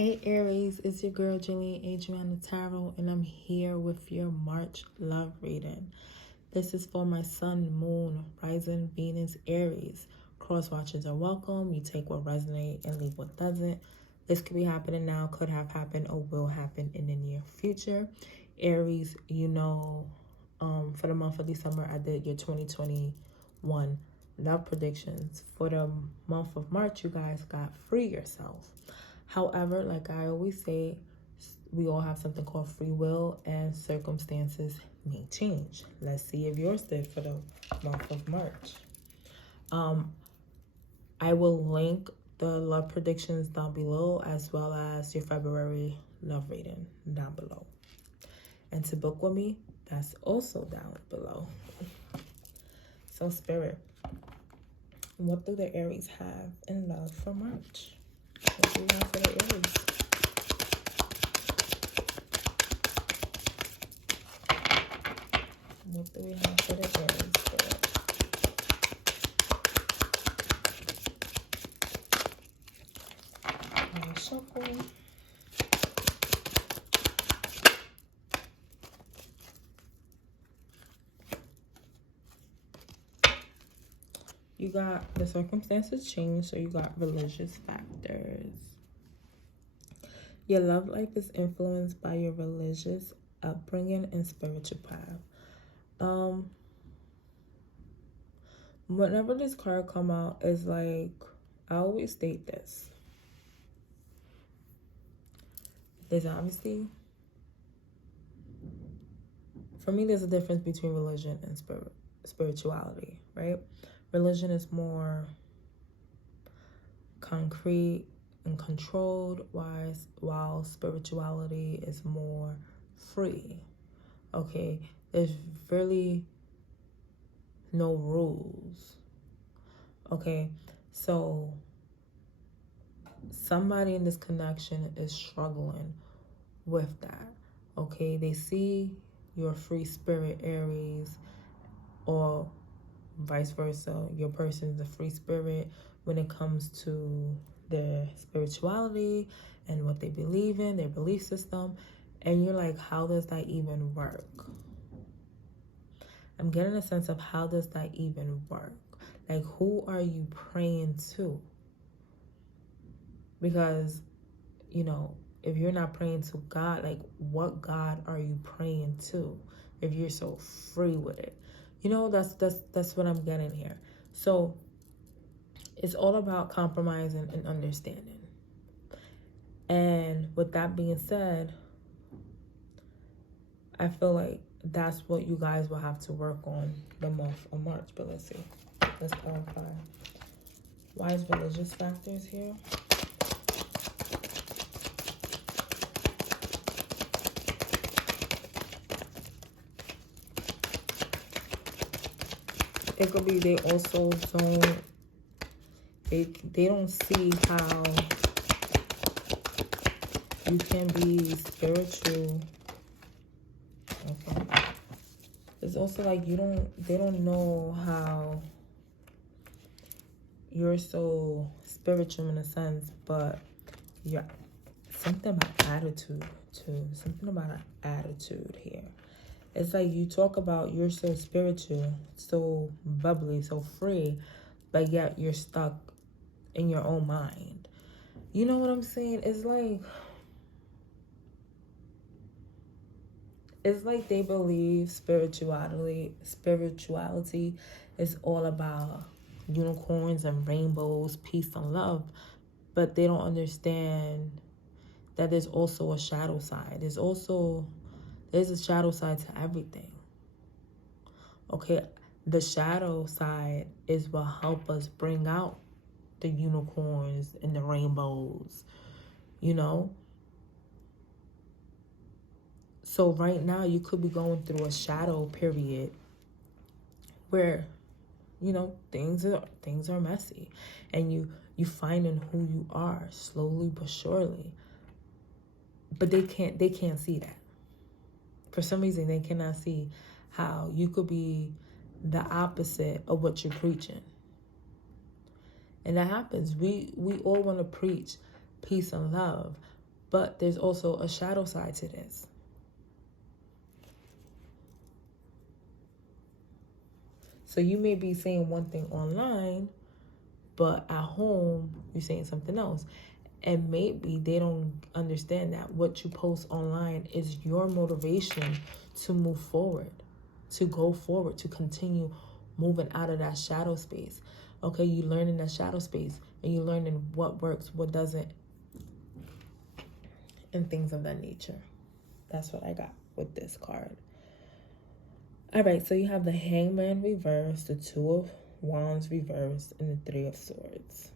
Hey Aries, it's your girl Jillian Adriana Tarot, and I'm here with your March love reading. This is for my Sun, Moon, Rising, Venus, Aries. Cross watchers are welcome. You take what resonates and leave what doesn't. This could be happening now, could have happened, or will happen in the near future. Aries, for the month of December, I did your 2021 love predictions. For the month of March, you guys got free yourself. However, like I always say, we all have something called free will, and circumstances may change. Let's see if yours did for the month of March. I will link the love predictions down below, as well as your February love reading down below. And to book with me, that's also down below. So Spirit, what do the Aries have in love for March? What do we have for the Aries? What do we have for the Aries, Spirit? I'll shuffle. You got the circumstances change, so you got religious factors. Your love life is influenced by your religious upbringing and spiritual path. Whenever this card come out, is like, I always state this. There's obviously, for me, there's a difference between religion and spirituality, right? Religion is more concrete and controlled, while spirituality is more free. Okay, there's really no rules. Okay, so somebody in this connection is struggling with that. Okay, they see your free spirit, Aries, or vice versa. Your person's a free spirit when it comes to their spirituality and what they believe in, their belief system. And you're like, how does that even work? I'm getting a sense of, how does that even work? Like, who are you praying to? Because, if you're not praying to God, like, what God are you praying to if you're so free with it? That's what I'm getting here. So it's all about compromising and understanding. And with that being said, I feel like that's what you guys will have to work on the month of March. But let's see. Let's clarify. Why is religious factors here? It could be they also don't, they don't see how you can be spiritual. Okay. It's also like they don't know how you're so spiritual in a sense, but yeah, something about attitude too. Something about an attitude here. It's like you talk about you're so spiritual, so bubbly, so free, but yet you're stuck in your own mind. You know what I'm saying? It's like they believe spirituality is all about unicorns and rainbows, peace and love, but they don't understand that there's also a shadow side. There's a shadow side to everything. Okay, the shadow side is what help us bring out the unicorns and the rainbows, So right now you could be going through a shadow period where, things are messy, and you finding who you are slowly but surely. But they can't see that. For some reason, they cannot see how you could be the opposite of what you're preaching. And that happens. We all want to preach peace and love, But there's also a shadow side to this. So you may be saying one thing online, but at home, you're saying something else. And maybe they don't understand that what you post online is your motivation to move forward, to go forward, to continue moving out of that shadow space. Okay, you learn in that shadow space, and you learn in what works, what doesn't, and things of that nature. That's what I got with this card. All right, so you have the Hangman reversed, the Two of Wands reversed, and the Three of Swords.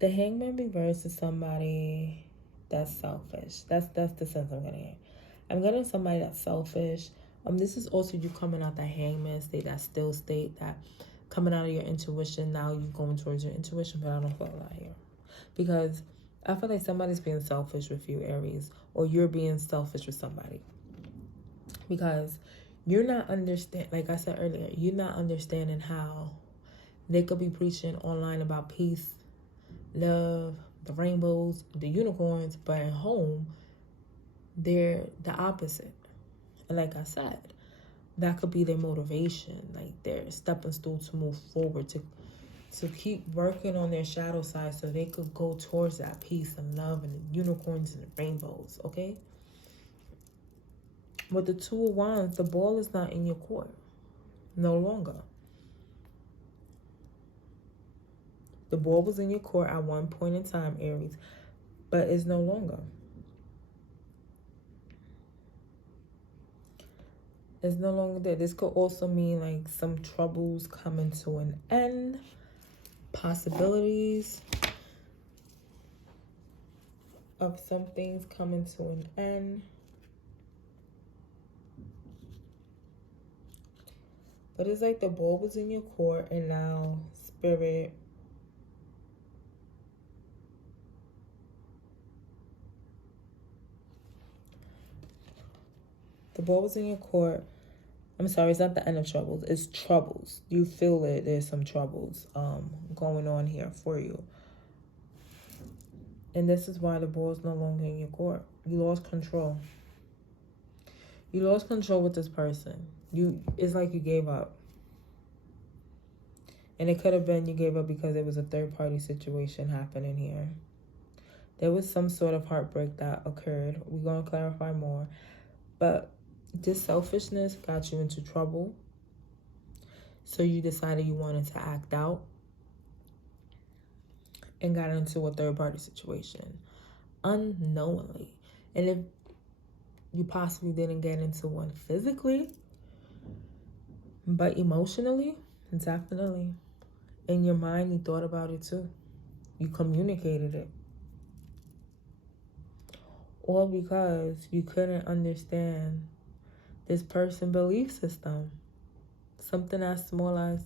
The Hangman reversed is somebody that's selfish. That's the sense I'm getting. I'm getting somebody that's selfish. This is also you coming out that Hangman state, that still state, that coming out of your intuition. Now you're going towards your intuition, but I don't feel that here. Because I feel like somebody's being selfish with you, Aries, or you're being selfish with somebody. Because you're not understand, like I said earlier, you're not understanding how they could be preaching online about peace, love, the rainbows, the unicorns, but at home, they're the opposite. And like I said, that could be their motivation, like their stepping stool to move forward, to keep working on their shadow side so they could go towards that peace and love and the unicorns and the rainbows, okay? With the Two of Wands, the ball is not in your court. No longer. The ball was in your court at one point in time, Aries, but it's no longer. It's no longer there. This could also mean like some troubles coming to an end, possibilities of some things coming to an end. But it's like the ball was in your court, and now Spirit the ball was in your court. I'm sorry, it's not the end of troubles. It's troubles. You feel it. There's some troubles going on here for you. And this is why the ball is no longer in your court. You lost control. You lost control with this person. It's like you gave up. And it could have been you gave up because there was a third-party situation happening here. There was some sort of heartbreak that occurred. We're going to clarify more. But this selfishness got you into trouble. So you decided you wanted to act out and got into a third-party situation unknowingly. And if you possibly didn't get into one physically, but emotionally, definitely. In your mind, you thought about it too. You communicated it. All because you couldn't understand this person's belief system. Something as small as,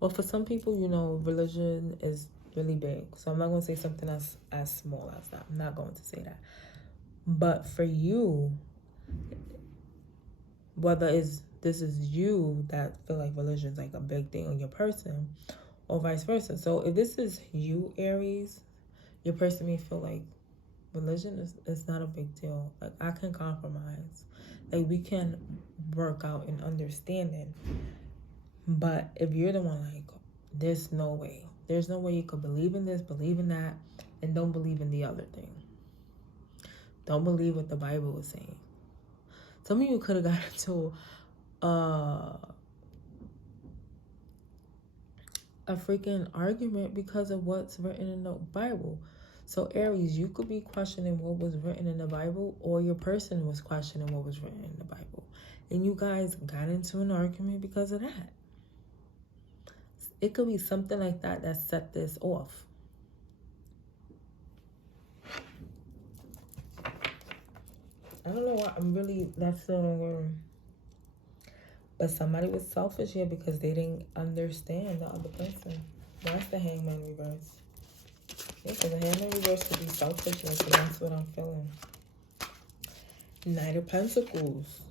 well, for some people, you know, religion is really big. So I'm not going to say something as small as that. I'm not going to say that. But for you, whether this is you that feel like religion is like a big thing on your person, or vice versa. So if this is you, Aries, your person may feel like religion is not a big deal. Like, I can compromise. Like, we can work out an understanding. But if you're the one like, there's no way. There's no way you could believe in this, believe in that, and don't believe in the other thing. Don't believe what the Bible is saying. Some of you could have got into a freaking argument because of what's written in the Bible. So Aries, you could be questioning what was written in the Bible, or your person was questioning what was written in the Bible. And you guys got into an argument because of that. It could be something like that that set this off. I don't know why that's the word. But somebody was selfish here because they didn't understand the other person. That's the Hangman reverse. Yeah, because the Hangman reverse could be selfishness, and that's what I'm feeling. Knight of Pentacles.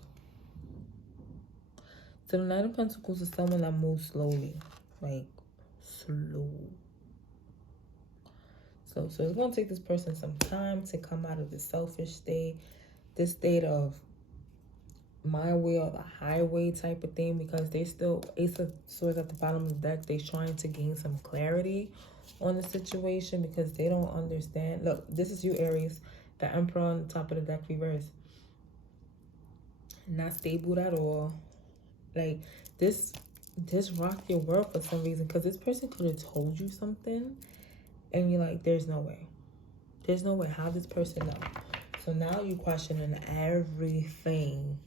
So the Knight of Pentacles is someone that moves slowly. Like, slow. So it's going to take this person some time to come out of the selfish state, this state of my way or the highway type of thing, because they still, Ace of Swords at the bottom of the deck, they're trying to gain some clarity on the situation because they don't understand. Look, this is you, Aries, the Emperor on the top of the deck reverse. Not stable at all. Like, this rocked your world for some reason, because this person could have told you something and you're like, there's no way. There's no way. How does this person know? So now you're questioning everything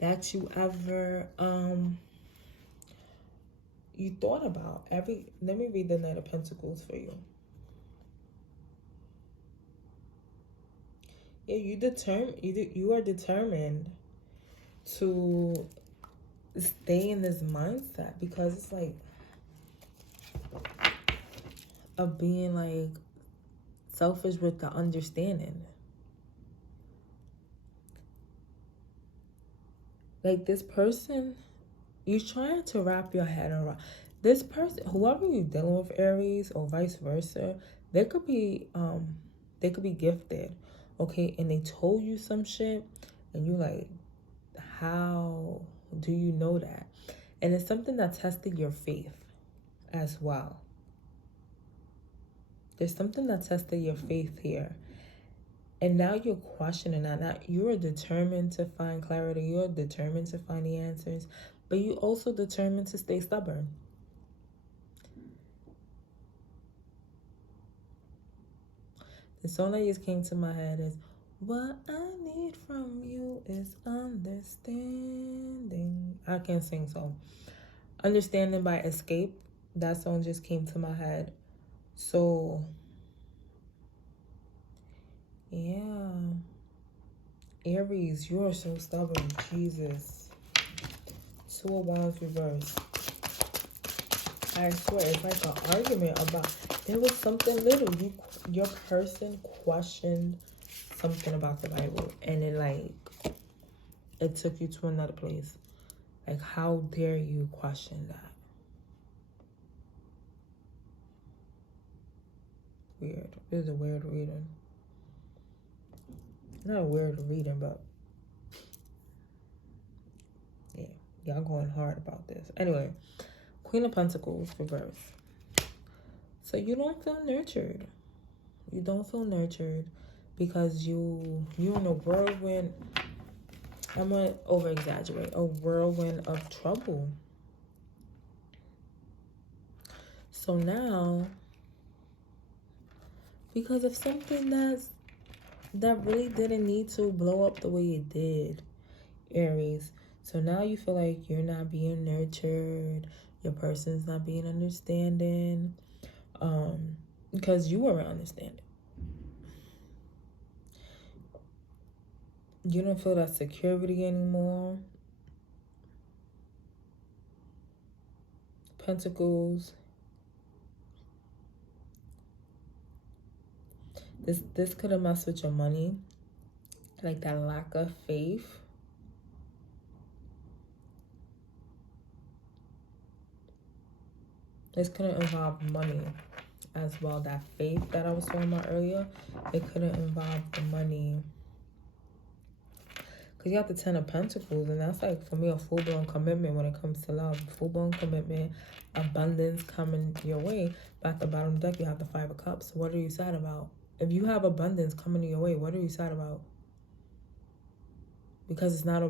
that you ever you thought about. Let me read the Knight of Pentacles for you. Yeah, you are determined to stay in this mindset, because it's like of being like selfish with the understanding. Like, this person, you're trying to wrap your head around. This person, whoever you're dealing with, Aries, or vice versa, they could be gifted, okay? And they told you some shit, and you like, how do you know that? And it's something that tested your faith as well. There's something that tested your faith here. And now you're questioning that. Now you're determined to find clarity. You're determined to find the answers. But you also determined to stay stubborn. The song that just came to my head is, what I need from you is understanding. I can't sing, so Understanding by Escape. That song just came to my head. So yeah, Aries, you are so stubborn. Jesus. 2 of Wands reversed. I swear, it's like an argument about, there was something little. Your person questioned something about the Bible, and it took you to another place. Like, how dare you question that? Weird. This is a weird reading. Not a weird reading, but yeah, y'all going hard about this. Anyway, Queen of Pentacles reverse. So you don't feel nurtured. You don't feel nurtured because you're in a whirlwind. I'm gonna over exaggerate. A whirlwind of trouble. So now, because of something that really didn't need to blow up the way it did, Aries. So now you feel like you're not being nurtured. Your person's not being understanding. Because you weren't understanding. You don't feel that security anymore. Pentacles. This could have messed with your money. Like that lack of faith. This couldn't involve money as well. That faith that I was talking about earlier, it couldn't involve the money. Because you have the 10 of Pentacles, and that's like, for me, a full-blown commitment when it comes to love. Full-blown commitment, abundance coming your way. But at the bottom of the deck, you have the 5 of Cups. What are you sad about? If you have abundance coming your way, what are you sad about? Because it's not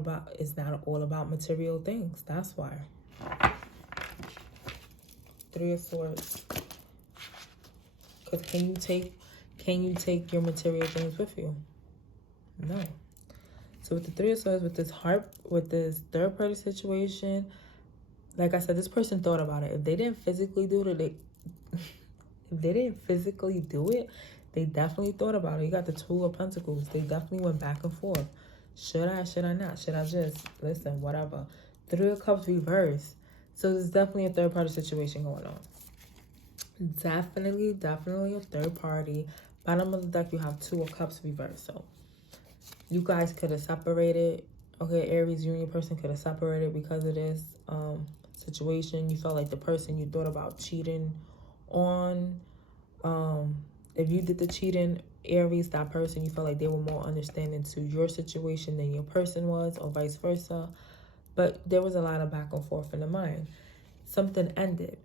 all about material things. That's why. 3 of Swords. Because can you take your material things with you? No. So with the 3 of Swords, with this third party situation, like I said, this person thought about it. If they didn't physically do it, they definitely thought about it. You got the 2 of Pentacles. They definitely went back and forth. Should I not? Should I just listen? Whatever. 3 of Cups reversed. So there's definitely a third party situation going on. Definitely a third party. Bottom of the deck, you have 2 of Cups reversed. So you guys could have separated. Okay, Aries, you and your person could have separated because of this situation. You felt like the person you thought about cheating on If you did the cheating, Aries, that person, you felt like they were more understanding to your situation than your person was, or vice versa. But there was a lot of back and forth in the mind. Something ended.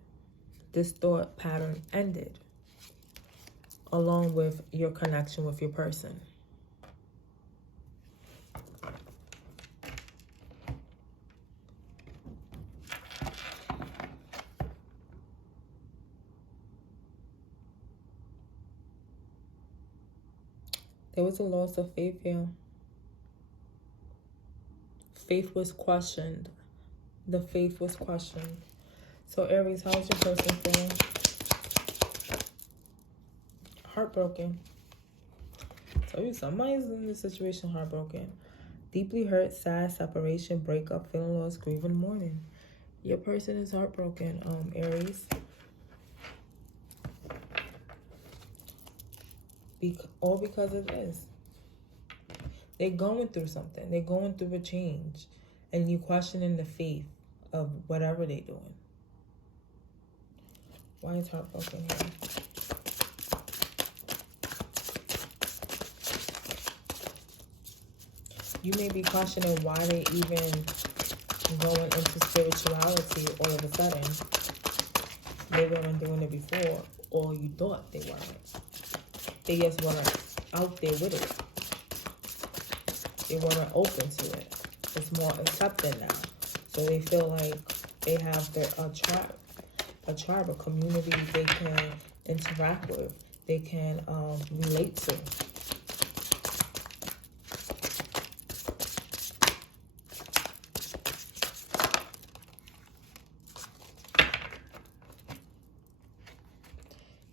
This thought pattern ended, along with your connection with your person. There was a loss of faith here. Faith was questioned. The faith was questioned. So Aries, how's your person feeling? Heartbroken. Tell you somebody's in this situation heartbroken. Deeply hurt, sad, separation, breakup, feeling lost, grieving, mourning. Your person is heartbroken, Aries. All because of this. They're going through something. They're going through a change. And you questioning the faith of whatever they're doing. Why is heartbroken here? You may be questioning why they even going into spirituality all of a sudden. They weren't doing it before, or you thought they weren't. They just weren't out there with it. They weren't open to it. It's more accepted now. So they feel like they have a tribe, a community they can interact with, they can relate to.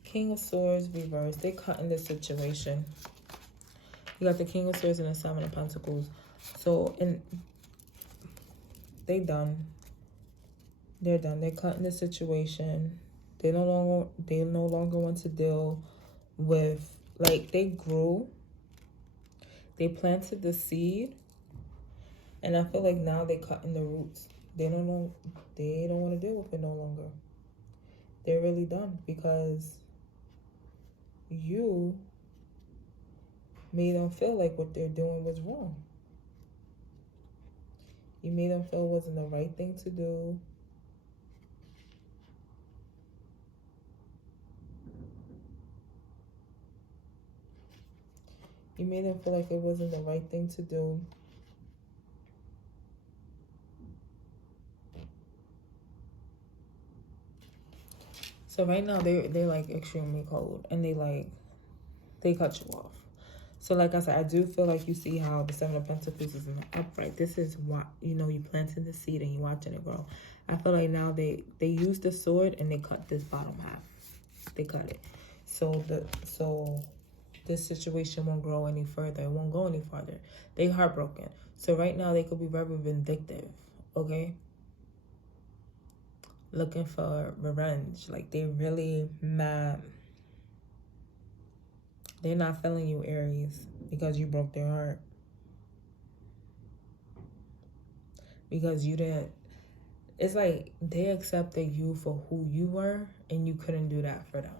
King of Swords reversed. They cut in this situation. You got the King of Swords and the Seven of Pentacles. So, they done. They're done. They're cutting the situation. They no longer want to deal with, like, they grew. They planted the seed. And I feel like now they're cutting the roots. They don't want to deal with it no longer. They're really done because you made them feel like what they're doing was wrong. You made them feel it wasn't the right thing to do. You made them feel like it wasn't the right thing to do. So right now they're like extremely cold, and they cut you off. So like I said, I do feel like you see how the Seven of Pentacles is in the upright. This is what, you planting the seed and you watching it grow. I feel like now they use the sword and they cut this bottom half. They cut it. So this situation won't grow any further. It won't go any farther. They heartbroken. So right now they could be very vindictive. Okay. Looking for revenge. Like they really mad. They're not feeling you, Aries, because you broke their heart. Because you didn't. It's like they accepted you for who you were, and you couldn't do that for them.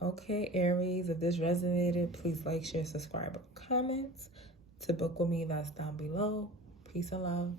Okay, Aries, if this resonated, please like, share, subscribe, or comment. To book with me, that's down below. Peace and love.